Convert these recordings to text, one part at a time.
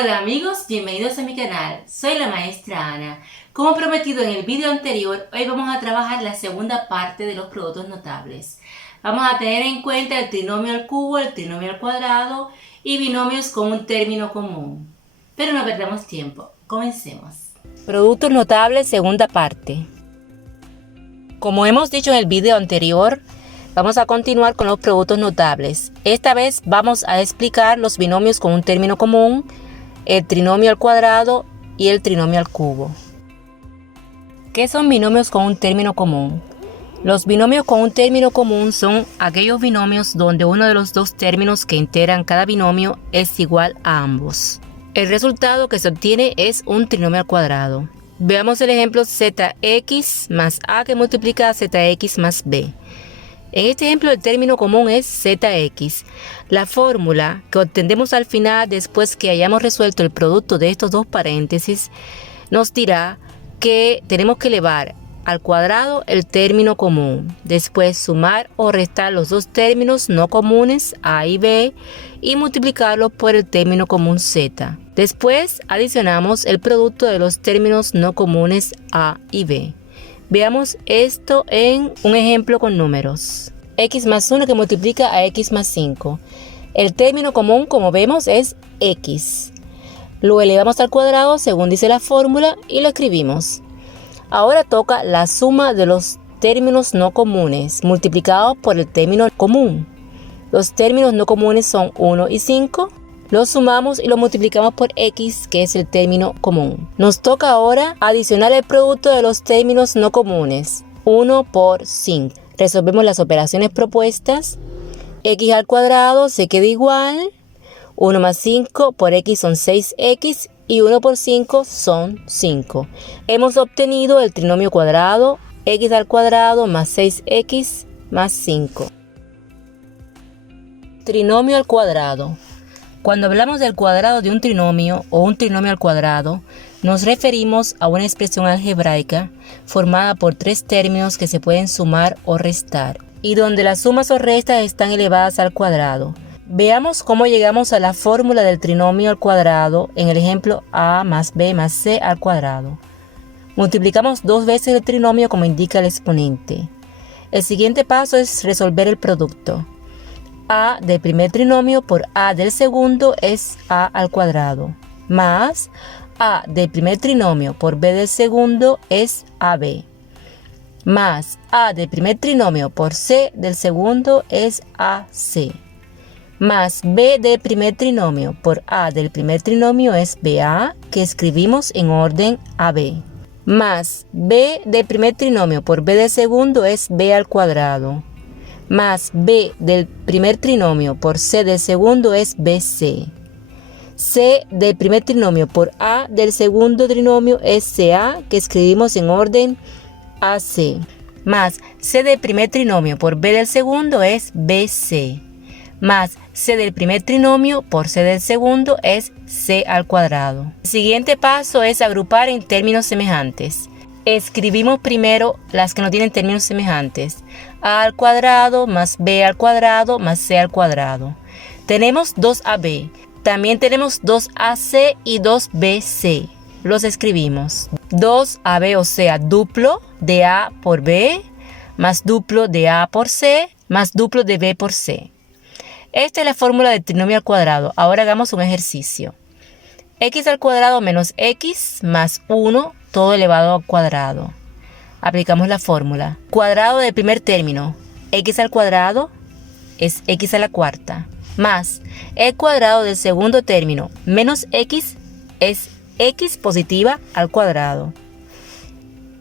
Hola amigos, bienvenidos a mi canal. Soy la maestra Ana. Como prometido en el video anterior, hoy vamos a trabajar la segunda parte de los productos notables. Vamos a tener en cuenta el trinomio al cubo, el trinomio al cuadrado y binomios con un término común. Pero no perdamos tiempo, comencemos. Productos notables, segunda parte. Como hemos dicho en el video anterior, vamos a continuar con los productos notables. Esta vez vamos a explicar los binomios con un término común, el trinomio al cuadrado y el trinomio al cubo. ¿Qué son binomios con un término común? Los binomios con un término común son aquellos binomios donde uno de los dos términos que integran cada binomio es igual a ambos. El resultado que se obtiene es un trinomio al cuadrado. Veamos el ejemplo zx más a que multiplica a zx más b. En este ejemplo el término común es zx. La fórmula que obtendremos al final, después que hayamos resuelto el producto de estos dos paréntesis, nos dirá que tenemos que elevar al cuadrado el término común, después sumar o restar los dos términos no comunes a y b y multiplicarlos por el término común z. Después adicionamos el producto de los términos no comunes a y b. Veamos esto en un ejemplo con números. X más 1 que multiplica a X más 5. El término común, como vemos, es X. Lo elevamos al cuadrado según dice la fórmula y lo escribimos. Ahora toca la suma de los términos no comunes multiplicados por el término común. Los términos no comunes son 1 y 5. Los sumamos y lo multiplicamos por x, que es el término común. Nos toca ahora adicionar el producto de los términos no comunes. 1 por 5. Resolvemos las operaciones propuestas. X al cuadrado se queda igual. 1 más 5 por x son 6x y 1 por 5 son 5. Hemos obtenido el trinomio cuadrado, x al cuadrado más 6x más 5. Trinomio al cuadrado. Cuando hablamos del cuadrado de un trinomio o un trinomio al cuadrado, nos referimos a una expresión algebraica formada por tres términos que se pueden sumar o restar y donde las sumas o restas están elevadas al cuadrado. Veamos cómo llegamos a la fórmula del trinomio al cuadrado en el ejemplo a más b más c al cuadrado. Multiplicamos dos veces el trinomio como indica el exponente. El siguiente paso es resolver el producto. A del primer trinomio por A del segundo es A al cuadrado, más A del primer trinomio por B del segundo es AB, más A del primer trinomio por C del segundo es AC, más B del primer trinomio por A del primer trinomio es BA, que escribimos en orden AB, más B del primer trinomio por B del segundo es B al cuadrado, más b del primer trinomio por c del segundo es bc. C del primer trinomio por a del segundo trinomio es ca, que escribimos en orden ac. Más c del primer trinomio por b del segundo es bc. Más c del primer trinomio por c del segundo es c al cuadrado. El siguiente paso es agrupar en términos semejantes. Escribimos primero las que no tienen términos semejantes. A al cuadrado más b al cuadrado más c al cuadrado. Tenemos 2ab. También tenemos 2ac y 2bc. Los escribimos. 2ab, o sea, duplo de a por b, más duplo de a por c, más duplo de b por c. Esta es la fórmula del trinomio al cuadrado. Ahora hagamos un ejercicio. X al cuadrado menos x más 1, todo elevado al cuadrado. Aplicamos la fórmula. Cuadrado del primer término, x al cuadrado es x a la cuarta, más el cuadrado del segundo término menos x es x positiva al cuadrado,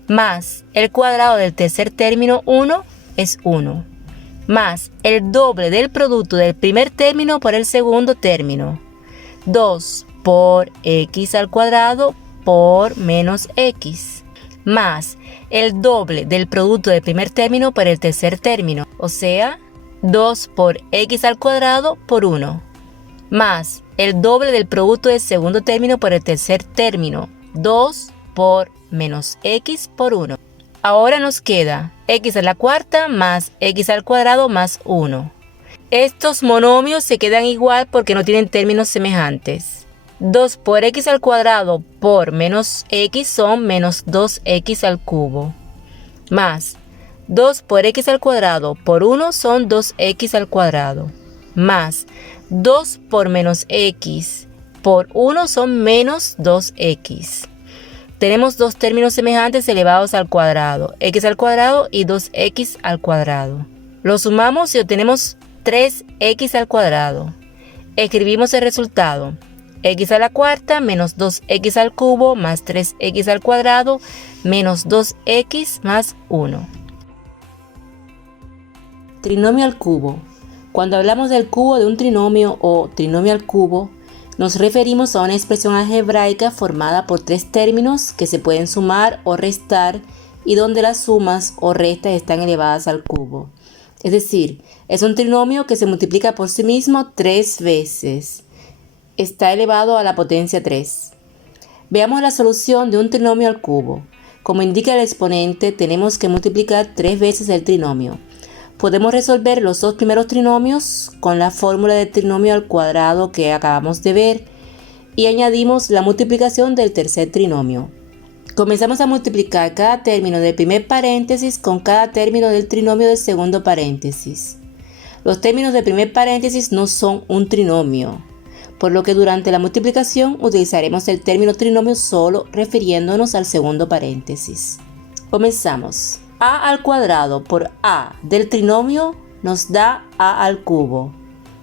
más el cuadrado del tercer término 1 es 1, más el doble del producto del primer término por el segundo término, 2 por x al cuadrado por menos x, más el doble del producto del primer término por el tercer término, o sea, 2 por x al cuadrado por 1, más el doble del producto del segundo término por el tercer término, 2 por menos x por 1. Ahora nos queda x a la cuarta más x al cuadrado más 1. Estos monomios se quedan igual porque no tienen términos semejantes. 2 por x al cuadrado por menos x son menos 2x al cubo. Más 2 por x al cuadrado por 1 son 2x al cuadrado. Más 2 por menos x por 1 son menos 2x. Tenemos dos términos semejantes elevados al cuadrado, x al cuadrado y 2x al cuadrado. Los sumamos y obtenemos 3x al cuadrado. Escribimos el resultado. X a la cuarta menos 2x al cubo más 3x al cuadrado menos 2x más 1. Trinomio al cubo. Cuando hablamos del cubo de un trinomio o trinomio al cubo, nos referimos a una expresión algebraica formada por tres términos que se pueden sumar o restar y donde las sumas o restas están elevadas al cubo. Es decir, es un trinomio que se multiplica por sí mismo 3 veces. Está elevado a la potencia 3. Veamos la solución de un trinomio al cubo. Como indica el exponente, tenemos que multiplicar 3 veces el trinomio. Podemos resolver los dos primeros trinomios con la fórmula del trinomio al cuadrado que acabamos de ver y añadimos la multiplicación del tercer trinomio. Comenzamos a multiplicar cada término del primer paréntesis con cada término del trinomio del segundo paréntesis. Los términos del primer paréntesis no son un trinomio, por lo que durante la multiplicación utilizaremos el término trinomio solo refiriéndonos al segundo paréntesis. Comenzamos. A al cuadrado por a del trinomio nos da a al cubo,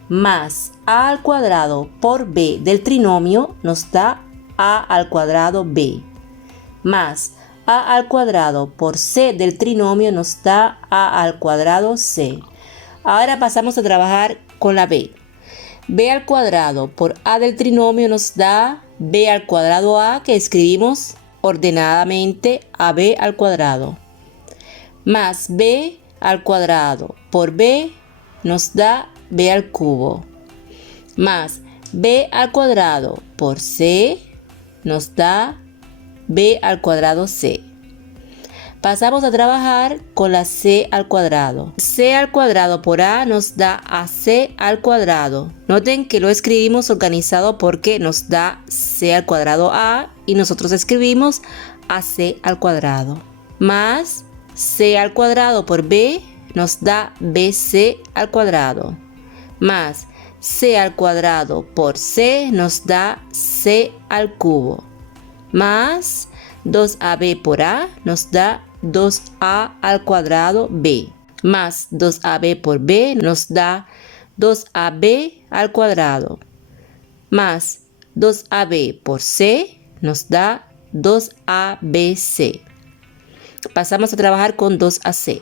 más a al cuadrado por b del trinomio nos da a al cuadrado b, más a al cuadrado por c del trinomio nos da a al cuadrado c. Ahora pasamos a trabajar con la b. B al cuadrado por a del trinomio nos da b al cuadrado a, que escribimos ordenadamente ab al cuadrado, más b al cuadrado por b nos da b al cubo, más b al cuadrado por c nos da b al cuadrado c. Pasamos a trabajar con la c al cuadrado. C al cuadrado por a nos da ac al cuadrado. Noten que lo escribimos organizado porque nos da c al cuadrado a y nosotros escribimos ac al cuadrado. Más c al cuadrado por b nos da bc al cuadrado. Más c al cuadrado por c nos da c al cubo. Más 2ab por a nos da 2a al cuadrado b, más 2ab por b nos da 2ab al cuadrado, más 2ab por c nos da 2abc. Pasamos a trabajar con 2ac.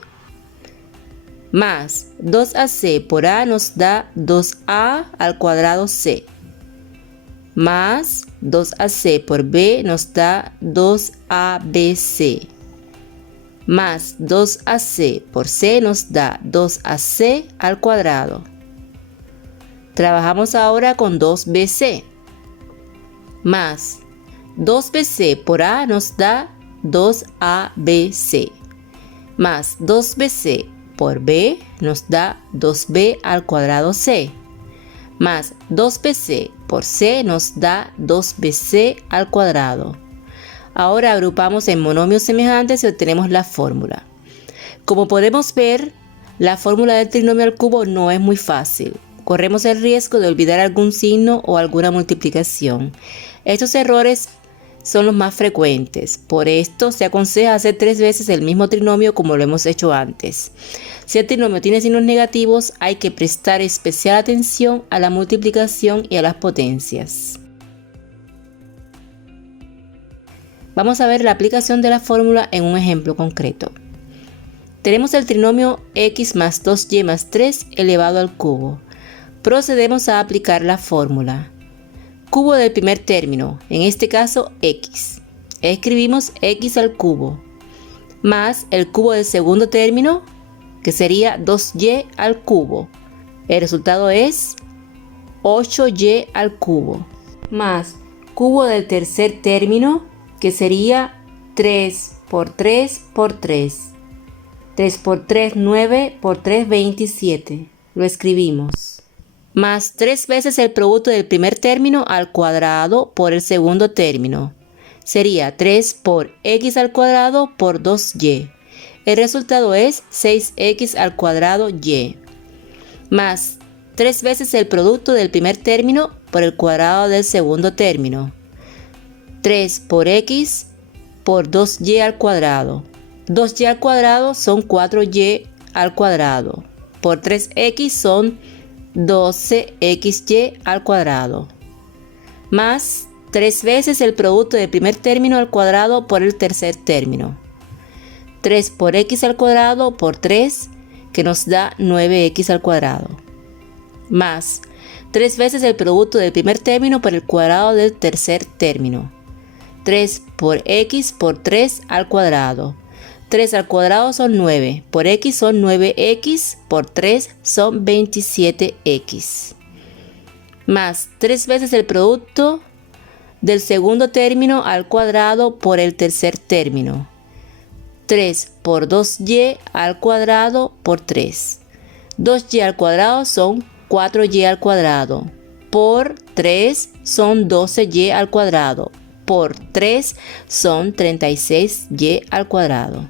Más 2ac por a nos da 2a al cuadrado c, más 2ac por b nos da 2abc, más 2ac por c nos da 2ac al cuadrado. Trabajamos ahora con 2bc. Más 2bc por a nos da 2abc, más 2bc por b nos da 2b al cuadrado c, más 2bc por c nos da 2bc al cuadrado. Ahora agrupamos en monomios semejantes y obtenemos la fórmula. Como podemos ver, la fórmula del trinomio al cubo no es muy fácil. Corremos el riesgo de olvidar algún signo o alguna multiplicación. Estos errores son los más frecuentes. Por esto se aconseja hacer 3 veces el mismo trinomio como lo hemos hecho antes. Si el trinomio tiene signos negativos, hay que prestar especial atención a la multiplicación y a las potencias. Vamos a ver la aplicación de la fórmula en un ejemplo concreto. Tenemos el trinomio x más 2y más 3 elevado al cubo. Procedemos a aplicar la fórmula. Cubo del primer término, en este caso x. Escribimos x al cubo, más el cubo del segundo término, que sería 2y al cubo. El resultado es 8y al cubo, más cubo del tercer término, que sería 3 por 3 por 3. 3 por 3, 9 por 3, 27. Lo escribimos. más 3 veces el producto del primer término al cuadrado por el segundo término. Sería 3 por x al cuadrado por 2y. El resultado es 6x al cuadrado y. Más 3 veces el producto del primer término por el cuadrado del segundo término. 3 por x por 2y al cuadrado. 2y al cuadrado son 4y al cuadrado. Por 3x son 12xy al cuadrado. Más 3 veces el producto del primer término al cuadrado por el tercer término. 3 por x al cuadrado por 3, que nos da 9x al cuadrado. Más 3 veces el producto del primer término por el cuadrado del tercer término. 3 por x por 3 al cuadrado. 3 al cuadrado son 9, por x son 9x, por 3 son 27x. Más 3 veces el producto del segundo término al cuadrado por el tercer término. 3 por 2y al cuadrado por 3. 2y al cuadrado son 4y al cuadrado. Por 3 son 12y al cuadrado. Por 3 son 36y al cuadrado.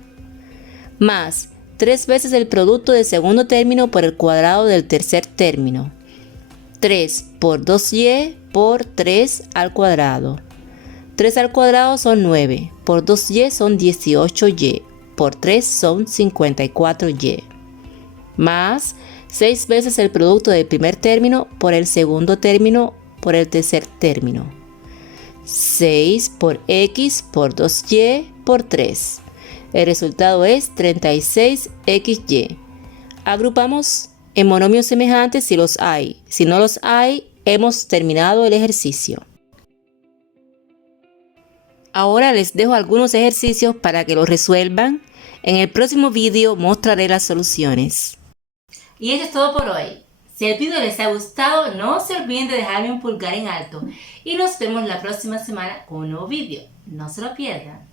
Más 3 veces el producto del segundo término por el cuadrado del tercer término. 3 por 2y por 3 al cuadrado. 3 al cuadrado son 9, por 2y son 18y, por 3 son 54y. Más 6 veces el producto del primer término por el segundo término por el tercer término. 6 por x por 2y por 3. El resultado es 36xy. Agrupamos en monomios semejantes si los hay. Si no los hay, hemos terminado el ejercicio. Ahora les dejo algunos ejercicios para que los resuelvan. En el próximo vídeo mostraré las soluciones. Y eso es todo por hoy. Si el vídeo les ha gustado, no se olviden de dejarme un pulgar en alto. Y nos vemos la próxima semana con un nuevo vídeo. No se lo pierdan.